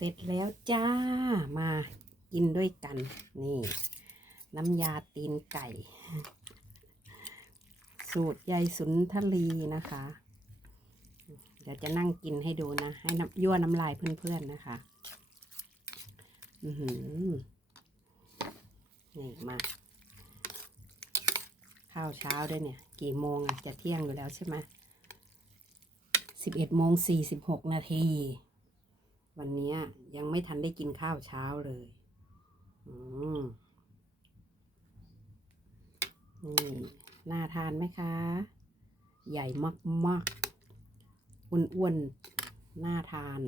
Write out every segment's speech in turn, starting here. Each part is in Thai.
เสร็จแล้วจ้ามากินด้วยกัน นี่ น้ำยาตีนไก่ สูตรยายสุนทรีนะคะ เดี๋ยวจะนั่งกินให้ดูนะ ให้น้ำยั่วน้ำลายเพื่อนๆนะคะ อือหือนี่มา ข้าวเช้าด้วยเนี่ย กี่โมงอะ จะเที่ยงอยู่แล้วใช่ไหมสิบเอ็ดโมงสี่สิบหกนาที วันนี้ยังไม่ทันได้กินข้าวเช้าเลย อืมนี่น่าทานไหมคะ ใหญ่มากๆอ้วนๆน่าทาน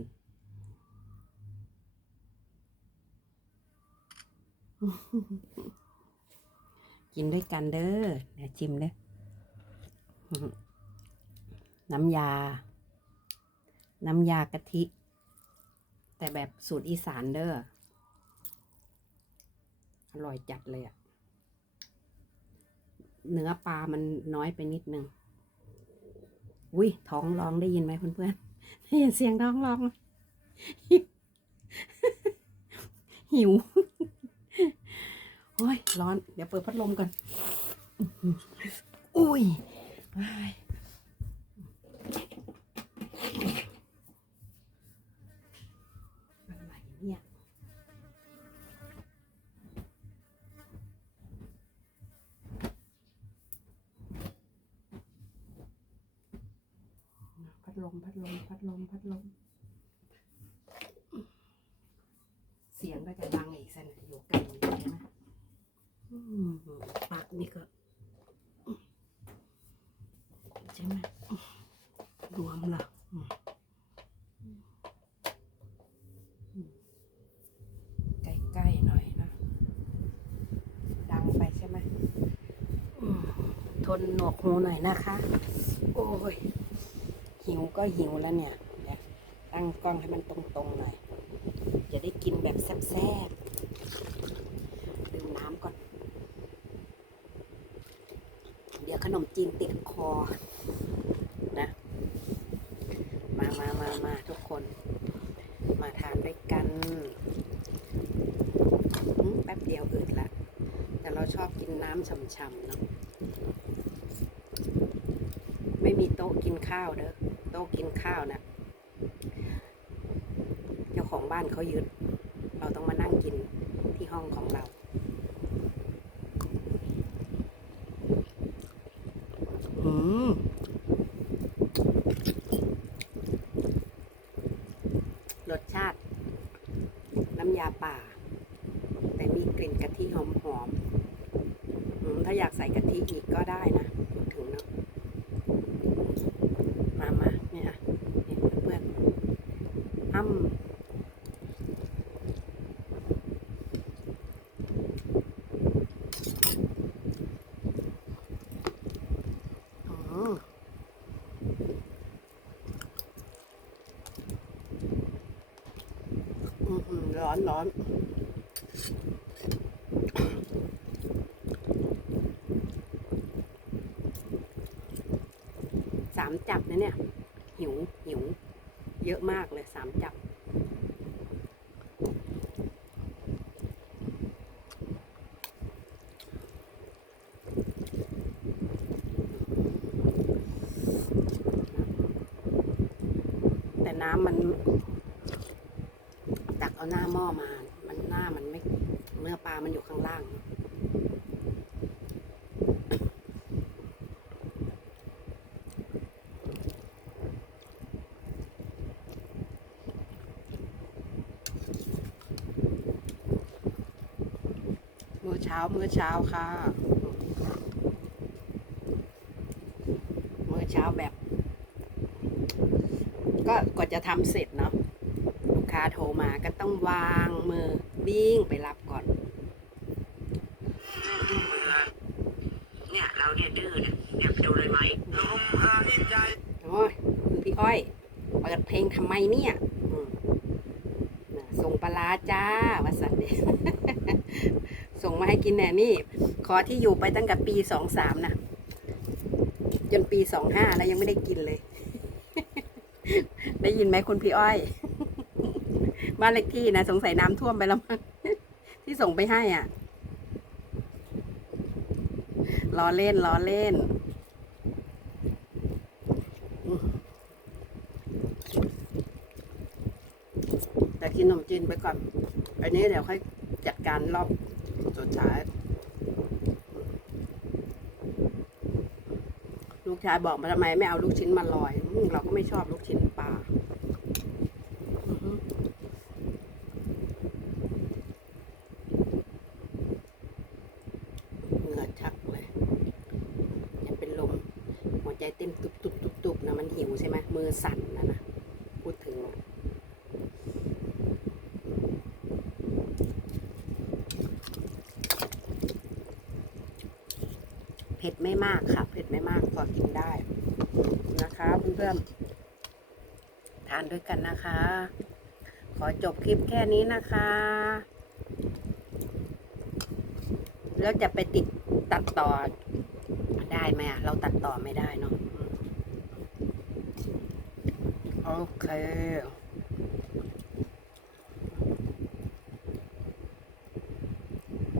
กินด้วยกันเด้อเดี๋ยวชิมเด้อน้ำยา น้ำยากะทิ แต่แบบสูตรอีสานเด้อ อร่อยจัดเลยอะเนื้อปลามันน้อยไปนิดนึงอุ้ยท้องร้องได้ยินไหมเพื่อนๆได้ยินเสียงท้องร้อง หิว โอ้ย ร้อน เดี๋ยวเปิดพัดลมก่อนอื้อหืออุ้ยอ้ายอะไรเนี่ย พัด ลมพัดลมพัดลมพัดลม เสียงก็จะดังอีกสันอยู่ไกลใช่ไหมอืมปากนี่ก็ใช่ไหมรวมละอืมใกล้ๆหน่อยนะ ดังไปใช่ไหมอืมทนหนวกหูหน่อยนะคะ โอ้ย หิวก็หิวแล้วเนี่ยตั้งกล้องให้มันตรงๆหน่อย จะได้กินแบบแซ่บๆดื่มน้ำก่อน เดี๋ยวขนมจีนติดคอ นะ มามามามาทุกคน มาทานด้วยกันแป๊บเดียวอืดละ แต่เราชอบกินน้ำช่ำๆเนาะ ไม่มีโต๊ะกินข้าวเด้อ โต๊ะกินข้าวนะ่ะเจ้าของบ้านเขายึด เราต้องมานั่งกินที่ห้องของเรา อืมรสชาติ น้ำยาป่า แต่มีกลิ่นกะทิหอมหอมๆอืมถ้าอยากใส่กะทิอีกก็ได้นะพูดถึงเนาะ มามาเนี่ยอะเนี่ยเพื่อน ๆอ้ำอืมอื้อหือร้อนร้อนสามจับนะเนี่ย หิวหิว เยอะมากเลยสามจับ แต่น้ำมัน ตักเอาหน้าหม้อมา มันหน้ามันไม่เนื้อปลามันอยู่ข้างล่าง ช้ามื้อเช้าค่ะ มื้อเช้าแบบ ก็กว่าจะทำเสร็จเนาะลูกค้าโทรมาก็ต้องวางมือวิ่งไปรับก่อนเนี่ยเราเนี่ยดื้อนะเนี่ยไปดูเลยไหมลมหายใจโอ้ยคุณพี่อ้อยเปิดเพลงทำไมเนี่ยอืมน่ะส่งปลาร้าจ้าวาสันเด ส่งมาให้กินแน่นี่ ขอที่อยู่ไปตั้งแต่ปีสองสามนะจนปีสองห้าแล้วยังไม่ได้กินเลย ได้ยินไหมคุณพี่อ้อย บ้านเลขที่นะสงสัยน้ำท่วมไปแล้วมั้งที่ส่งไปให้อะล้อเล่นล้อเล่น แต่กินขนมจีนไปก่อน อันนี้เดี๋ยวค่อยจัดการรอบ สุดท้าย ลูกชายบอกมาทำไมไม่เอาลูกชิ้นมาลอย เราก็ไม่ชอบลูกชิ้นปลาเหงื่อชักเลยเนี่ยเป็นลม หัวใจเต้นตุบตุบตุบตุบนะมันหิวใช่ไหมมือสั่นนะนะพูดถึงอะ เผ็ดไม่มากค่ะ เผ็ดไม่มากพอกินได้นะคะเพื่อนๆทานด้วยกันนะคะ ขอจบคลิปแค่นี้นะคะ แล้วจะไปติดตัดต่อได้ไหมอะเราตัดต่อไม่ได้เนาะอืมโอเค